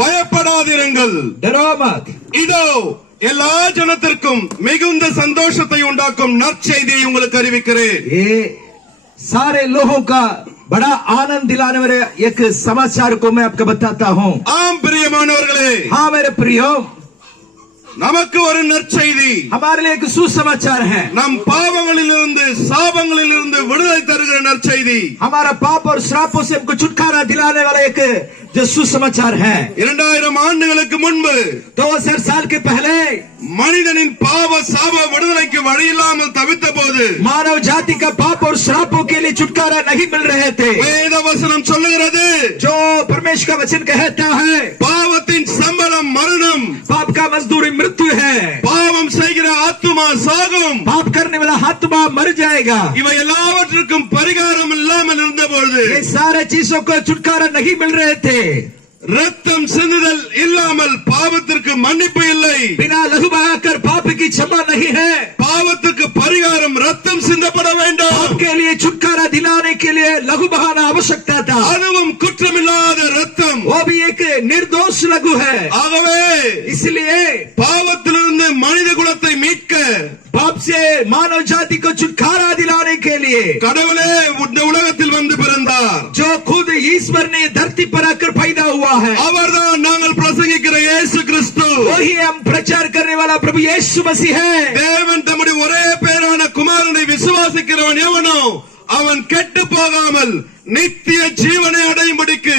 பயப்படாதிருங்கள். डरो मत. இதோ எல்லா ஜனத்திற்கும் மிகுந்த சந்தோஷத்தை உண்டாக்கும் நற்செய்தியை உங்களுக்கு அறிவிக்கிறேன். ये सारे लोगों का बड़ा आनंद दिलाने वाले एक समाचार को मैं आपको बताता हूँ. ஆம் பிரியமானவர்களே, हाँ मेरे प्रियो, நமக்கு ஒரு நற்செய்தி. हमारे लिए एक सुसमाचार है. நம் பாவங்களிலிருந்து சாபங்களிலிருந்து விடுதலை தருகிற நற்செய்தி. हमारा पाप और श्रापों से हमको छुटकारा दिलाने वाला एक जो सुसमाचार है. 2000 ஆண்டுகளுக்கு முன்பு 2000 साल के पहले மனிதனின் பாவ சாப விடுதலைக்கு வழி இல்லாமல் தவித்த போது मानव जाति का पाप और श्रापों के लिए छुटकारा नहीं मिल रहे थे. வேத வசனம் சொல்லுகிறது, जो परमेश्वर का वचन कहता है, பாவத்தின் சம்பளம் மரணம், पाप का मजदूरी मृत्यु है. பாவம் செய்கிற ஆத்துமா சாகும், पाप करने वाला आत्मा मर जाएगा. இவை எல்லாவற்றுக்கும் பரிகாரம் இல்லாமல் இருந்தபோது ये सारे चीजों को छुटकारा नहीं मिल रहे थे. ரத்தம் சிந்துதல் இல்லாமல் பாவத்திற்கு மன்னிப்பு இல்லை. बिना लहू बहाकर पाप की क्षमा नहीं है. பாவத்துக்கு பரிகாரம் ரத்தம் சிந்தப்பட வேண்டும். पाप के लिए छुटकारा दिलाने के लिए लहू बहाना आवश्यकता था. அதுவும் குற்றமில்லாத ரத்தம். वो भी एक निर्दोष लघु है. ஆகவே इसलिए பாவத்திலிருந்து மனித குலத்தை மீட்க, पाप से मानव जाति को छुटकारा दिलाने के लिए கடவுளே இந்த உலகத்தில் வந்து பிறந்தார். जो खुद ईश्वर ने धरती पर आकर पैदा हुआ है, அவர்தான் நாங்கள் பிரசங்கிக்கிற இயேசு கிறிஸ்து. वही हम प्रचार करने वाला प्रभु यीशु मसीह है. தேவன் தம்முடைய ஒரே பேரான குமாரனை விசுவாசிக்கிறவன் எவனோ அவன் கெட்டு போகாமல் நித்திய ஜீவனை அடையும்படிக்கு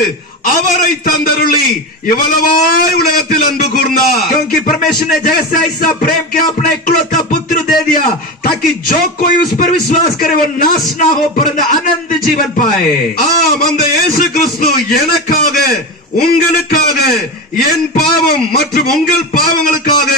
அவரை தந்தருளி இவ்வளவாய் உலகத்தில் அன்பு கூர்ந்தார். क्योंकि परमेश्वर ने जैसे ऐसा प्रेम किया, अपना इकलौता पुत्र दे दिया, ताकि जो कोई उस पर विश्वास करे वो नाश ना हो परंतु अनंत जीवन पाए. ஆம், அந்த இயேசு கிறிஸ்து எனக்காக, உங்களுக்காக, என் பாவம் மற்றும் உங்கள் பாவங்களுக்காக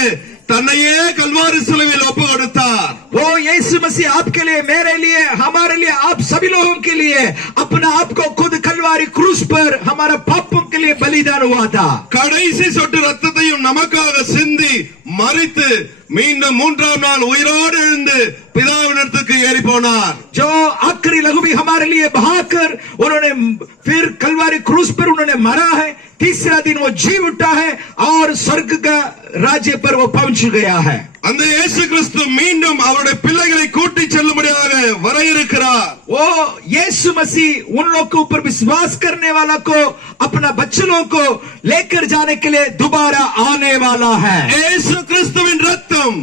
தன்னையே கல்வாரி சிலுவையில் ஒப்பு கொடுத்தார். वो यीशु मसीह आपके लिए, मेरे लिए, हमारे लिए, आप सभी लोगों के लिए अपना आप को खुद कलवारी क्रूस पर हमारा पापों के लिए बलिदान हुआ था. கடைசி சொட்டு ரத்தத்தையும் நமக்காக சிந்தி மரித்து மீண்டும் 3ஆம் நாள் உயிரோடு எழுந்து பிதாவினிடத்துக்கு ஏறி போனார். जो आखिरी लहू भी हमारे लिए बहाकर उन्होंने फिर कलवारी क्रूस पर उन्होंने मरा है. तीसरा दिन वो जी उठा है और स्वर्ग का राज्य पर वो पहुंच गया है. அந்த இயேசு கிறிஸ்து மீண்டும் அவருடைய பிள்ளைகளை கூட்டி செல்லும்படியாக வர இருக்கிறார். वो यीशु मसीह उन लोगों के ऊपर विश्वास करने वाला को, अपना बच्चों को लेकर जाने के लिए दोबारा आने वाला है. இயேசு கிறிஸ்துவின் ரத்தம்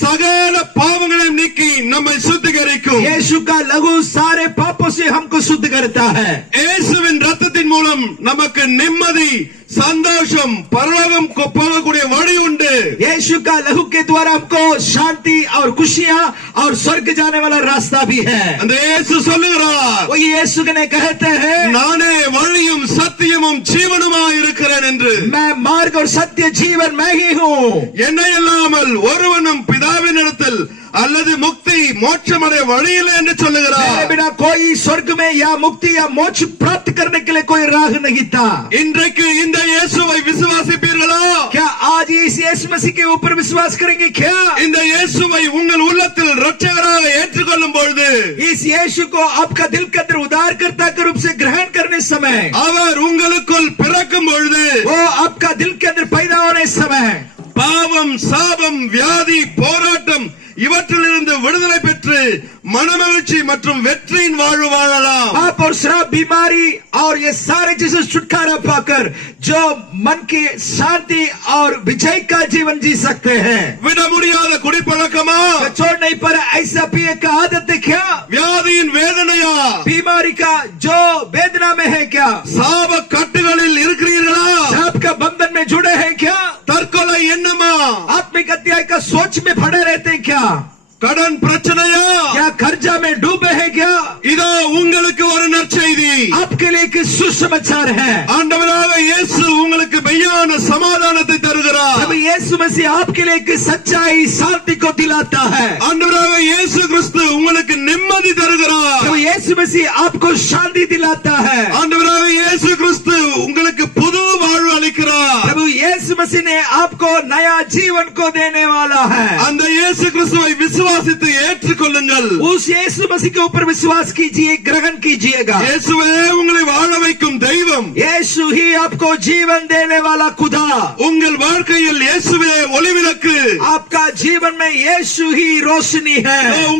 சகல பாவங்களையும் நீக்கி நம்மை சுத்திகரிக்கும். यीशु का लहू सारे पापों से हमको शुद्ध करता है. இயேசுவின் ரத்தத்தின் மூலம் நமக்கு நிம்மதி, சந்தோஷம், பரலோகம் போகக்கூடிய வழி உண்டு. यीशु का लहू के द्वारा हमको शांति और खुशियां और स्वर्ग जाने वाला रास्ता भी है. அந்த இயேசு சொல்லுகிறார், वो यीशु ने कहते हैं, நானே வழியும் சத்தியமும் ஜீவனுமாய் இருக்கிறேன் என்று. मैं मार्ग और सत्य जीवन मैं ही हूँ. என்னை இல்லாமல் ஒருவனும் பிதாவினிடத்தில் அல்லது முக்தி மோட்சமடைய வழியில்லை என்று சொல்லுகிறார். मेरे बिना कोई स्वर्ग में या मुक्ति या मोक्ष प्राप्त करने के लिए कोई राह नहीं था. இன்றைக்கு இந்த இயேசுவை விசுவாசிப்பீர்களா? क्या आज इस यीशु मसीह के ऊपर विश्वास करेंगे? क्या இந்த இயேசுவை உங்கள் உள்ளத்தில் இரட்சகராக ஏற்றுக்கொள்ளும் பொழுது इस यीशु को आपका दिल के अंदर उद्धारकर्ता के रूप से ग्रहण करने समय, அவர் உங்களுக்குள் பிறக்கும் பொழுது वो आपका दिल के अंदर पैदा होने समय பாவம், சாபம், வியாதி, போராட்டம் இவற்றிலிருந்து விடுதலை பெற்று மனமகிழ்ச்சி மற்றும் வெற்றியின் வாழ்வு வாழலாம். पाप और श्राप, बीमारी और ये सारे चीजें छुटकारा पाकर जो मन की शांति और विजय का जीवन जी सकते हैं. விட முடியாத குடிப்பழக்கமா? छोड़ नहीं पर ऐसा पिए का आदत है क्या? வியாதியின் வேதனையா? बीमारी का जो वेदना में है क्या? சாப கட்டுகளில் இருக்கிறீர்களா? श्राप का बंधन में जुड़े हैं क्या? தற்கொலை எண்ணமா? आत्मिक हत्या का सोच में पड़े रहते हैं क्या? கடன் பிரச்சனையா? क्या कर्जा में डूबे हैं क्या? இதோ உங்களுக்கு ஒரு நற்செய்தி. आपके लिए एक सुसमाचार है. ஆண்டவராக இயேசு உங்களுக்கு மெய்யான சமாதானத்தை தருகிறார். प्रभु यीशु मसीह आपके लिए एक सच्चाई, शांति को दिलाता है. ஆண்டவராக இயேசு கிறிஸ்து உங்களுக்கு நிம்மதி தருகிறார். प्रभु यीशु मसीह आपको शांति दिलाता है. ஆண்டவராக இயேசு கிறிஸ்து உங்களுக்கு புது வாழ்வு அளிக்கிறார். प्रभु यीशु यीशु मसीह ने आपको नया जीवन को देने वाला है। அந்த இயேசு கிறிஸ்துவை விசுவாசித்து ஏற்றுக்கொள்ளுங்கள். उस यीशु मसीह के ऊपर विश्वास कीजिए, ग्रहण कीजिएगा। இயேசுவே உங்களை வாழ வைக்கும் தெய்வம். यीशु ही आपको जीवन देने वाला खुदा। உங்கள் வாழ்க்கையில் இயேசுவே ஒளிவிளக்கு. आपका जीवन में यीशु ही रोशनी है।